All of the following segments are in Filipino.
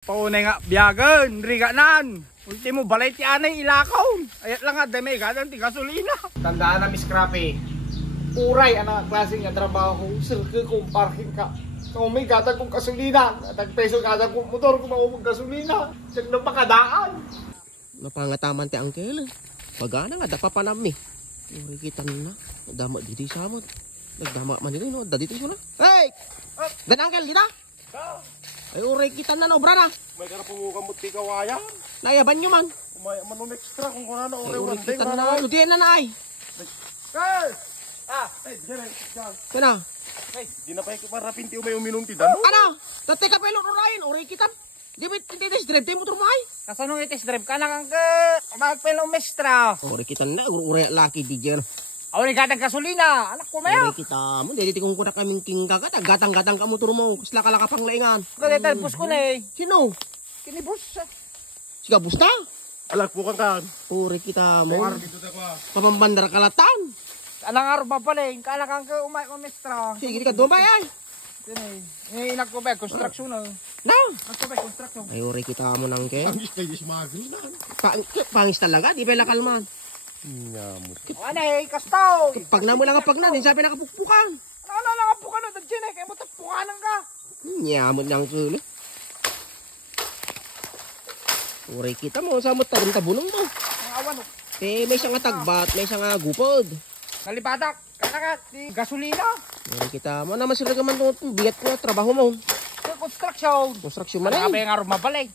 Paunay nga biyagan, riganan. Ultimo balay ti anay ilakaw. Ayat lang nga damay gadan ti gasolina. Tandaan na Miss Crappy. Uray ana klaseng nga trabaho ko. Sirke kung parking ka. Kung may gata kong gasolina, tagpeso gata kong motor kung maumog gasolina. Siyang napakadaan. Napangataman ti angkel. Pagana nga dapa pa nami. Uri kita na. Dama dito sa amot. Nagdama man dito no. Dito na. Hey! Dan angkel dito. Ay uri kita na no brana. May kana pumukamot ti kawaya. Nayaban nyo man. Umay man extra kung kuna na Ay uri uri one kita na. Ludian na na ay. Hey! Diyan. Kana. Di na pa ikiparapin ti umay uminom ti dano. Ano? Dati ka pa ilurayin. Uri kita. Di ba titest drive tayo motor mo ay? Kasanong itis drive ka na kang magpelo mestra. Uri kita na. Uri laki di dyan. Aw ni gatang gasolina. Anak ko mayo. Uri kita mo. Dito kung kuna kaming tingga ka. Gatang-gatang ka motor mo. Kasla ka lang kapang laingan. Kadeta bus ko na eh. Sino? Kini bus. Siga busta? Alak po kan. Uri kita mo. Dito ta ko. Pamambandar kalatan. Alang araw babaleng kala kang umay ko mestra. Sige ka dumay ay. Dini. Ni nagkubay construction na. Na. Nagkubay construction. Ay uri kita mo nang ke. Ang istay di smagri na. Pangis talaga. Di ba kalman. Nyamot. Ano eh kastaw. Pag na mo lang pag na. Din sabi nakapukpukan. Ano lang ang pukan na dyan eh. Kaya mo tapukanan ka. Nyamot niyang kulo. Uri kita mo. Sa mo tarin tabunong mo. Ang awan. May isang tagbat. May isang gupod. Nalipatak. Kaya ka. Di gasolina. Uri kita mo. Naman sila gaman itong bigat ko. Trabaho mo. Sa construction. Construction man Ano ay. nga araw mabalik.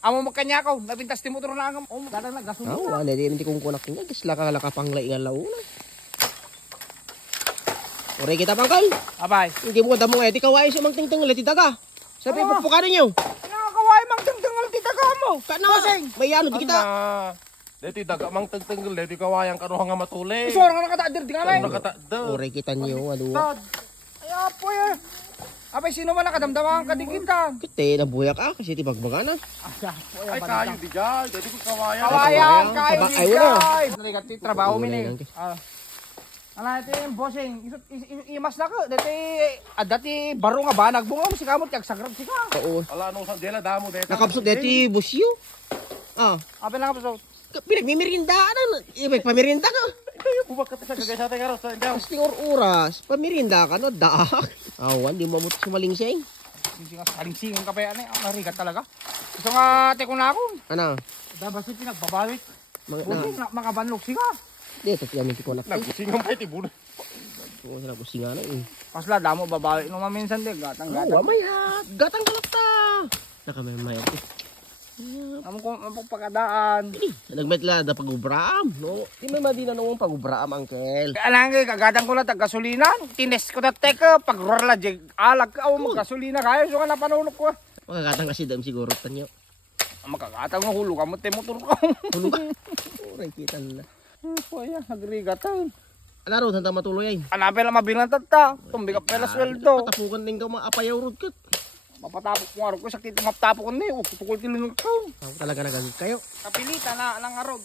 Amo magkanya ko. Napintas ti motor na ang gano'n na gasolina. Ah, wala. Hindi kong kunak niya. Kisla ka lakapang laingan launa. Uri kita pangkal. Abay. Hindi mo kada mo nga. Di kawain siya magtingting ulit. Itaga. Sabi pupukanin niyo. Nakakaway mang tangtangal kita ka mo. Kana. May ano di kita. Dito daga mang tengtengel dito kawayang kanuha nga matuli. Isura ka nakatadir di kami. Nakatado. Uri kita niyo. Ano. Tad. Ay apo eh. Abay sino man nakadamdaman ka digitan. Kite nabuyak ka. Kasi tibagbaga na. Ay kayo di dyan. Dito ko kawayang. Kawayan kayo Tabak- di ay, wala. kay. Nagati trabaho Wala min eh. lang, Ano ito yung bossing. Imas na ka. Dati baro nga ba nagbunga mo si kamot kag sagrab si ka. Oo. Ala nung sa dela damo dito. Nakapsot deti busyo. Ah. Abay lang ka Pinagmimirinda na. Ibig pamirinda ka. Kayo bubak ka sa gagay sa ating araw sa indaw. Kasting oras. Pamirinda ka no. Daak. Awan. Di mo mo sumalingsing. Saling-singan ka pa yan eh. Marigat talaga. Gusto nga teko na ako. Ano? Dabas yung pinagbabawit. Bossing makabanlog si ka. Dito tiyan ko nak. Nagkusingang pa iti buno. Oo sila kusinga na eh. Pasla damo babawi no maminsan de gatang Oo, may gatang kalata. Nakamay Amo ko pagkadaan. Nagmetla da pag-ubram, no? Di may madina noong pag-ubram, angkel. Alang kagatang ko na tag gasolina. Tines ko na teka pag rorla jeg alag ka mo gasolina kayo so ka napanunok ko. Magagatang kasi dam siguro tanyo. Makagatang mo hulo ka mo te motor ko. Hulog ka. Oray kita na. Kuya nagrigatan. Alaro tanta matuloy ay. Anape lang mabilang tata. Tumbi ka pala sweldo. Patapukan din ka maapayaw rod kat. Mapatapok ko araw ko sakit mapatapok ko ni. Tukol tilunod ko. Ako talaga nagagig kayo. Kapilita na lang araw.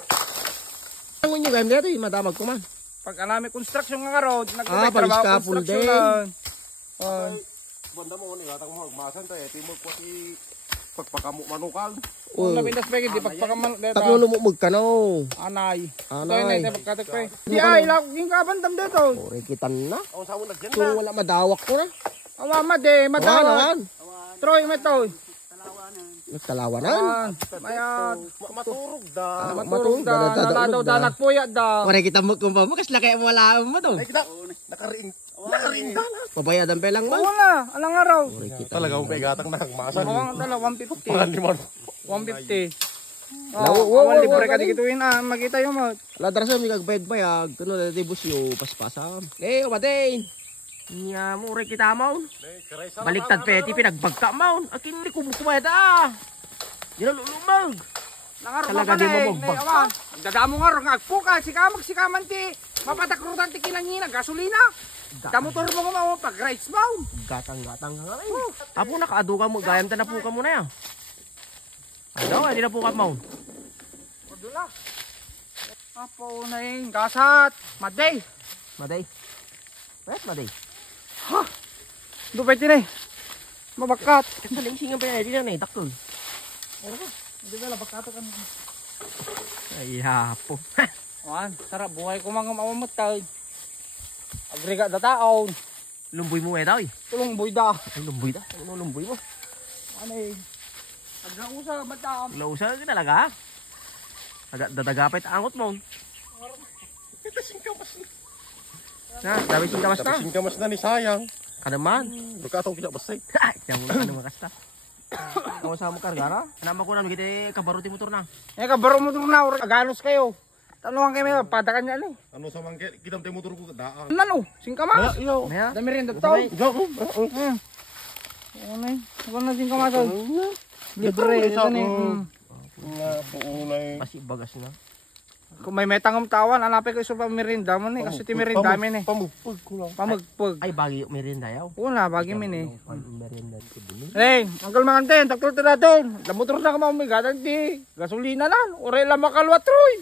Ang inyo gayam dito, madamag ko man. Pag anami construction nga araw, Ah, pag-scaffold din. Banda mo ni gatang mo magmasan tayo. Timog ko ti pagpakamuk manukal. Kung napindas pa di pagpakaman deta. Tatlo lumumog ka no. Anay. Anay. Ito pagkatak pa. Di ay laking kabandam dito. Oray kita na. Ang sa unag dyan So wala madawak ko na. Awama de madawan. Awan. Troy metoy. Nagtalawanan. Mayat. maturog da. Maturog da. Natadaw da nagpuyat da. Oray kita mo kung pa mo. Kasla kaya wala mo to. Ay kita. Nakariin. Nakariin da na. Pabayadan pa lang man. Wala. Alang araw. Oray kita. Talaga kung paigatang nagmasan. Awang dala 150. Pangalimon. 150. Wow, Libre ka dikituin makita yung mo. Ladrasa mi kagbayad-bayad. Kuno dati busyo paspasam. Eh, obatin. Nya mo oray kita mo. Baliktad peti pinagbagta mo. Akin ni kumukumayad ah. Ginalulumag. Talaga di mo magbagta. Dadamo nga ron agpuka si kaman ti mapatakrutan ti kinangina gasolina. Damotor mo nga pag rides mo. Gatang-gatang ka nga eh. Apo nakaadu ka mo. Gayam ta na po ka mo na yan. Ano? Hindi na po ka mo. Padula. Apo na yung gasat. Maday. Maday. Pwes maday. Dupay tin eh. Mabakat. Kasaling singa pa yan. Hindi na eh. Dakton. Hindi ba labak ato kan. Ay, hapo. Wan, sarap buhay ko mga mamamatay. Agregat da taon. Lumboy mo daw eh. Tulong buyda. Ay, lumboy da. Ano lumboy mo? Ano eh. Agausa madam. Lausa ka talaga. Dadagapit angot mo. Na, dami sing kamas na. Sing kamas na ni sayang. Kanaman. Berkatong kita basay. Ay, yang mo na makasta. Kamu sama kargara? Nama ko namin kita kabaruti motor na. Eh kabaro mo dun na aganos kayo. Tanungan kayo padakan niya ni. Ano sa mangke kita tay motor ko daan. Nano, singkamas. Iyo. Maya. Dami rin daw. Go. Ano eh? Ako na singkamas. Libre ito ni. Nga puunay. Pasti bagas na. Kung may metangom tawan, hanapin ko iso pa merinda mo ni. Kasi ti merinda min eh. Pamugpug ko lang. Pamagpag. Ay, bagi merinda yaw. Una, bagi min eh. Merinda ko dun. Hey, Uncle Manganten, takto tira doon. Lamotor na ka mamigatan di. Gasolina na. Ore lang makalwa troy.